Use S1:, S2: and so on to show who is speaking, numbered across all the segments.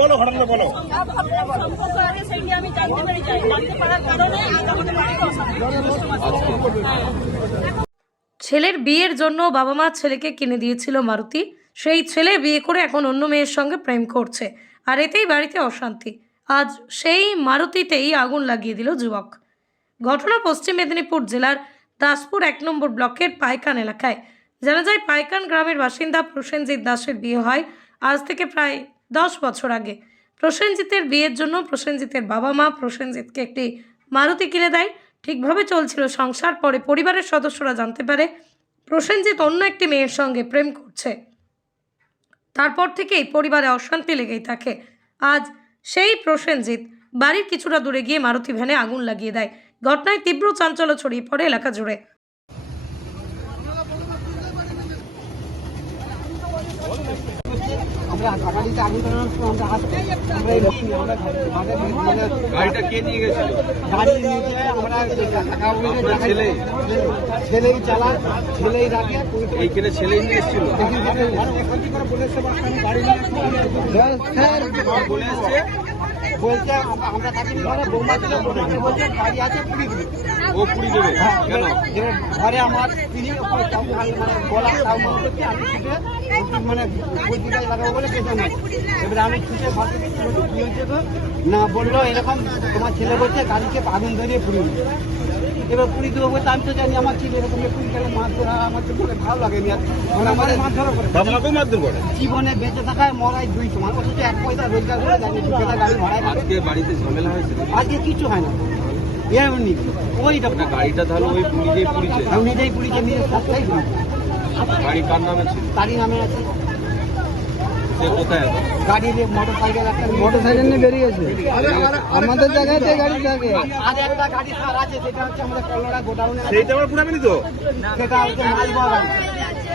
S1: বলো ঘটনাটা বলো।
S2: সম্পর্ক আছে, সেইটি আমি জানতে পেরে যাই। জানতে পারার কারণে আজ আমাদের বাড়িতে অশান্তি।
S3: ছেলের বিয়ের জন্য বাবা মা ছেলেকে কিনে দিয়েছিল মারুতি। সেই ছেলে বিয়ে করে এখন অন্য মেয়ের সঙ্গে প্রেম করছে। আর এতেই বাড়িতে অশান্তি। আজ সেই মারুতিতেই আগুন লাগিয়ে দিল যুবক। ঘটনা পশ্চিম মেদিনীপুর জেলার দাসপুর এক নম্বর ব্লকের পাইকান এলাকায়। জানা যায় পাইকান গ্রামের বাসিন্দা প্রসেনজিৎ দাসের বিয়ে হয় আজ থেকে প্রায় দশ বছর আগে। প্রসেনজিতের বিয়ের জন্য প্রসেনজিতের বাবা মা প্রসেনজিৎকে একটি মারুতি কিনে দেয়। ঠিকভাবে চলছিল সংসার, পরে পরিবারের সদস্যরা জানতে পারে প্রসেনজিৎ অন্য একটি মেয়ের সঙ্গে প্রেম করছে। তারপর থেকেই পরিবারে অশান্তি লেগেই থাকে। আজ সেই প্রসেনজিৎ বাড়ির কিছুটা দূরে গিয়ে মারুতি ভ্যানে আগুন লাগিয়ে দেয়। ঘটনায় তীব্র চাঞ্চল্য ছড়িয়ে পড়ে এলাকা জুড়ে
S4: আমরা গাড়িতে আগুন ধরানোর সময় আমরা হাসতে আমরা এই লোক নিয়ে আমরা মাঠে মানে
S5: গাড়িটা কে নিয়ে গেছিল?
S4: ছেলেই চালা ছেলেই রাখে
S5: এইখানে ছেলেই নিয়ে এসেছিল। বলে এসছে?
S4: বলছে আমরা- থাকিনি ঘরে বৌমা বৌমাকে বলছে গাড়ি আছে পুরী দিবে
S5: ও পুরি দেবে কেন
S4: এবার ঘরে আমার তিনি মানে গলা তাও মনে করছে আমি ছুটে মানে ওই দিকে লাগাবো বলে পেছনে এবার আমি ছুটে কি হয়েছে, গো? না বলল এরকম তোমার ছেলে বলছে গাড়িকে আগুন ধরিয়ে পুড়ি দিবে। এবার পুরী দেবো বলতে আমি তো জানি আমার ছেলে এরকম পুরী গেলে মাছ ধরা আমার তো বলে ভালো লাগেনি আর মানে আমাদের মাছ ধরা করে জীবনে বেঁচে থাকায় মরাই দুই সমান অথচ এক পয়সা রোজগার করে জানি গাড়ি।
S5: আজকে বাড়িতে ঝামেলা হয়েছে?
S4: আজকে কিছু হয় না। এমনি ওইটা
S5: গাড়িটা তাহলে ওই পুরি দিয়ে
S4: নিজেই পুরীকে নিয়ে সবটাই পুরী
S5: গাড়ি কার নামে ছিল?
S4: গাড়ি নামে আছে।
S5: সে কোথায় আছে?
S4: গাড়ি নিয়ে মোটর সাইকেল একটা মোটর সাইকেল নিয়ে বেরিয়েছে আমাদের জায়গাতে গাড়ি থাকে। আর একটা গাড়ি আছে সেটা হচ্ছে আমাদের কলরা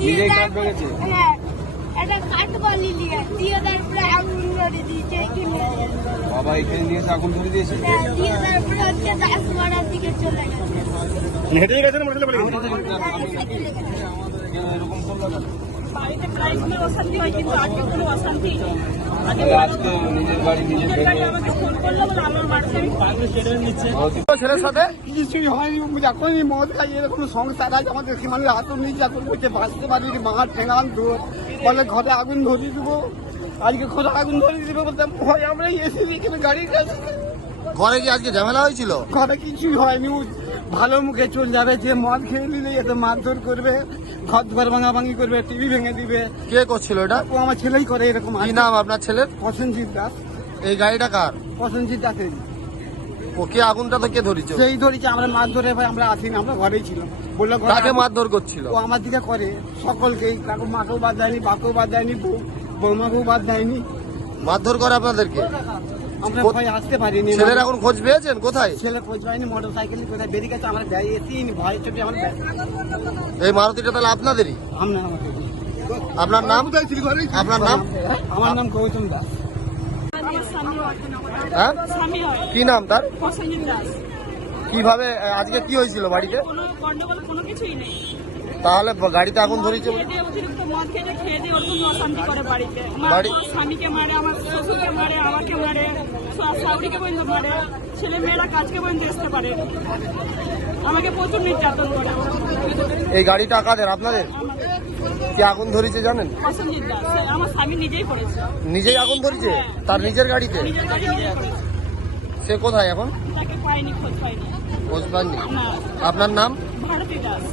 S5: নিজেই
S6: তারপরে-
S5: ভেঙেছে?
S6: হ্যাঁ একটা কাঠ বালি নিয়ে দিয়ে তারপরে আগুন ধরে দিয়েছে এখানে
S5: বাবা এখানে নিয়ে এসে আগুন ধরে দিয়েছে?
S6: হ্যাঁ, দিয়ে তারপরে হচ্ছে দাস দিকে চলে গেছে।
S1: হেঁটেই গেছেন মোটরসাইকেলে
S5: এরকম করল
S2: বাড়িতে প্রায় সময় অশান্তি হয় কিন্তু আজকে কোনো অশান্তি। আজকে
S5: নিজের বাড়ি
S2: নিজের গাড়ি আমাকে ফোন করল বলে আমার বাড়িতে আমি
S7: ছেলের সাথে
S4: কিছুই হয়নি যখনই মদ খাই এরকম সংসার আছে আমাদের সীমানে হাত নির্যাতন করছে বাঁচতে পারি ঠেঙান বলে ঘরে আগুন ধরিয়ে দেবো আজকে ঘরে আগুন ধরিয়ে দেবো বলতে ভয় আমরা এসে এখানে গাড়ির কাছে
S7: ঘরে কি আজকে ঝামেলা হয়েছিল?
S4: ঘরে কিছুই হয়নি। ভালো মুখে চলে যাবে যে মদ খেয়ে নিলে এত মারধর করবে ঘর ঘর ভাঙা ভাঙি করবে টিভি ভেঙে দিবে।
S7: কে করছিল এটা?
S4: ও আমার ছেলেই করে এরকম
S7: কি নাম আপনার ছেলের?
S4: প্রসেনজিৎ দাস।
S7: এই গাড়িটা কার?
S4: প্রসেনজিৎ দাসের
S7: ও কে আগুনটা তো কে ধরেছে?
S4: সেই ধরেছে আমরা মাছ ধরে ভাই আমরা আসিনি আমরা ঘরেই ছিলাম। বলল ঘরে
S7: মারধর করছিল?
S4: ও আমার দিকে করে সকলকেই। কাকু মাকেও বাদ দেয়নি বাকেও বাদ দেয়নি বৌমাকেও বাদ দেয়নি।
S7: মারধর করে আপনাদেরকে?
S4: আমরা আসতে পারিনি।
S7: ছেলের এখন খোঁজ পেয়েছেন? কোথায়?
S4: ছেলে খোঁজ পাইনি মোটর সাইকেল কোথায় বেরিয়ে গেছে আমরা যাই এসি ভয় চোটে আমরা ব্যাগ-
S7: এই মারুতিটা তাহলে আপনাদেরই? আপনার নাম আপনার নাম?
S4: আমার নাম গৌতম দাস।
S2: হয়।
S7: কি নাম তার? কীভাবে আজকে কি হয়েছিল বাড়িতে? তাহলে গাড়িতে আগুন ধরেছে
S2: খেয়ে দিয়ে অতিরিক্ত মদ খেয়ে খেয়ে দিয়ে ওরকম অশান্তি করে বাড়িতে। আমার
S7: বাড়ি-
S2: স্বামীকে মারে আমার শ্বশুরকে মারে আমাকে মারে শা- পর্যন্ত মারে ছেলে মেয়েরা কাজকে পর্যন্ত আসতে পারে। আমাকে প্রচুর নির্যাতন করে।
S7: এই গাড়িটা কাদের আপনাদের? কি আগুন ধরেছে জানেন?
S2: নিজেই
S7: আগুন ধরেছে? তার নিজের গাড়িতে? সে কোথায় এখন?
S2: খোঁজ
S7: পাননি। আপনার নাম?
S2: ভারতী দাস।